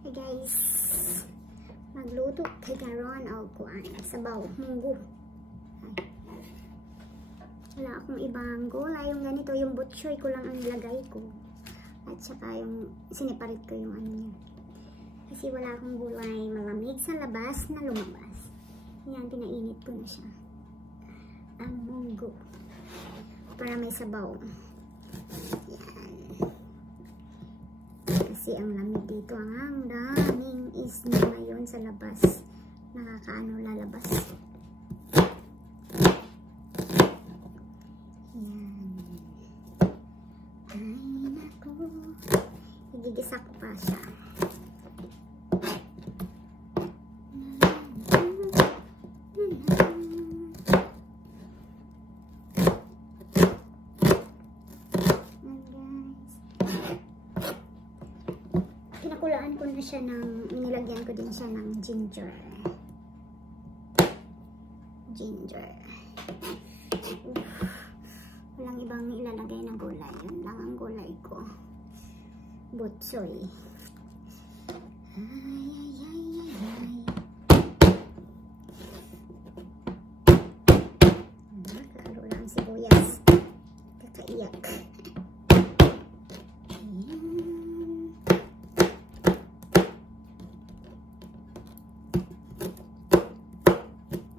Hey guys, magluto kay karon og kuan sabaw munggo. Wala akong ibang gulay, yung ganito, yung butchoy ko lang ang nilagay ko. At saka yung siniparit ko yung ano niya. Kasi wala akong gulay, malamig sa labas na lumabas. Yan, pinainit ko na siya. Ang munggo. Para may sabaw. Yan. Kasi ang lamig dito, ang daming isno ngayon sa labas. Nakakaano lalabas. Yan. Ay, naku. Igigisa ko pa siya. Pinakulaan ko na siya ng, nilagyan ko din siya ng ginger. Walang ibang ilalagay na gulay. Yun lang ang gulay ko. Butsoy. Nakakaro lang sibuyas. Kakaiyak.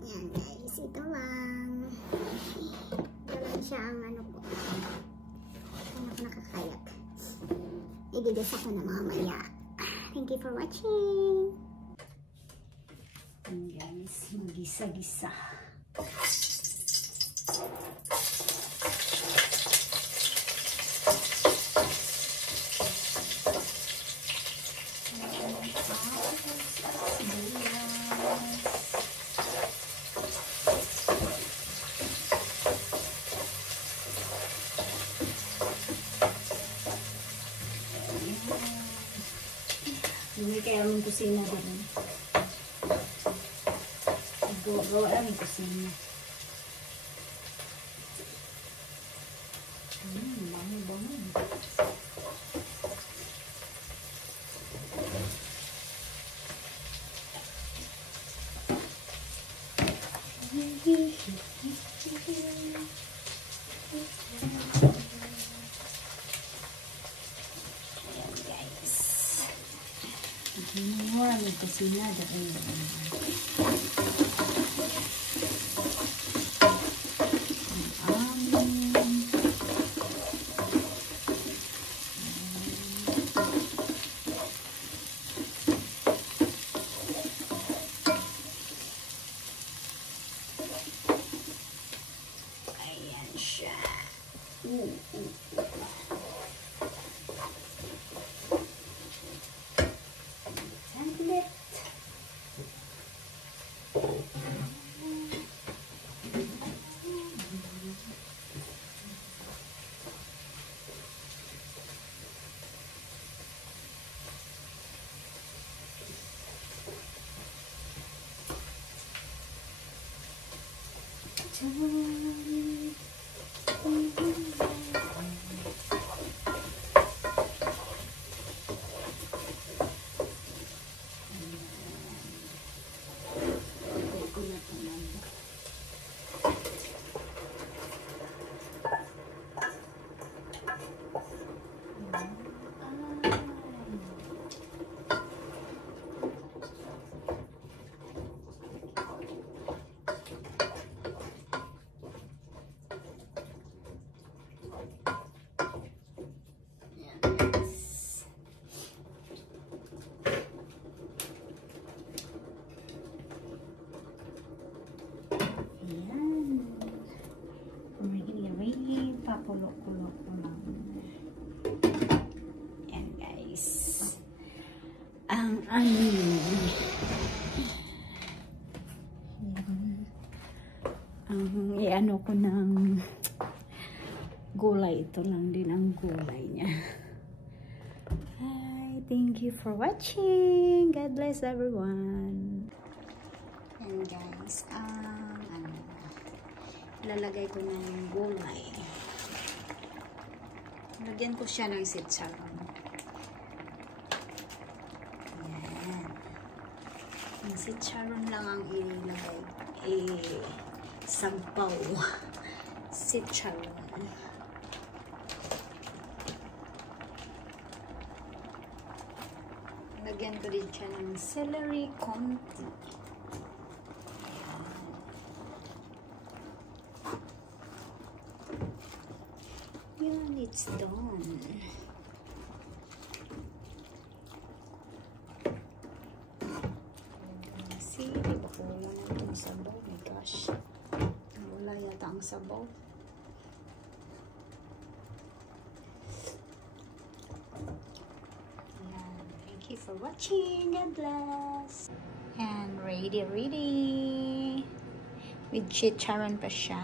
Yan guys, ito lang. Siya ang ano ko. Ano ko nakakayak. Igigisa ko na mamaya. Thank you for watching. And guys, magisa-gisa. Hindi kaya aming kusina din. Gawa aming kusina. Bango-bango. Ayan guys. Mura may kusina dahil ayan siya. Papulo-pulo ko lang. Yan guys. Ang i-ano ko ng gulay. Ito lang din ang gulay niya. Hi, thank you for watching. God bless everyone. Yan guys. Ilalagay ko na yung gulay. Lagyan ko siya ng sitsaron. Ayan. Si Charon lang ang ilagay. Sampaw. Si Charon. Lagyan ko din siya ng celery konti. Yan, it's done. Sili, baka wala na itong sabaw. Oh my gosh. Wala yata ang sabaw. Yan. Thank you for watching. God bless. And ready. With chicharon pa siya.